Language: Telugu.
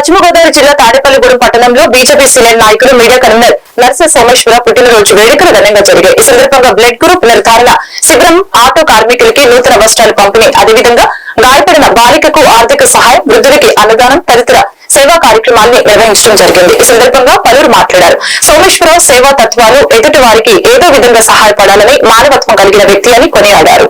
పశ్చిమ గోదావరి జిల్లా తాడేపల్లిగూడెం పట్టణంలో బీజేపీ సీనియర్ నాయకులు మీడియా కన్వీనర్ నర్స సోమేశ్వర పుట్టినరోజు వేడుకలు ఘనంగా జరిగాయి. ఈ సందర్భంగా బ్లడ్ గ్రూప్ నిర్ధారణ శిబిరం, ఆటో కార్మికులకి నూతన వస్త్రాల పంపిణీ, అదేవిధంగా గాయపడిన బాలికకు ఆర్థిక సహాయం, వృద్ధులకి అన్నదానం తదితర సేవా కార్యక్రమాన్ని నిర్వహించడం జరిగింది. ఈ సందర్భంగా పలువురు మాట్లాడారు. సోమేశ్వర సేవా తత్వాలు ఎదుటి వారికి ఏదో విధంగా సహాయపడాలని మానవత్వం కలిగిన వ్యక్తి అని కొనియాడారు.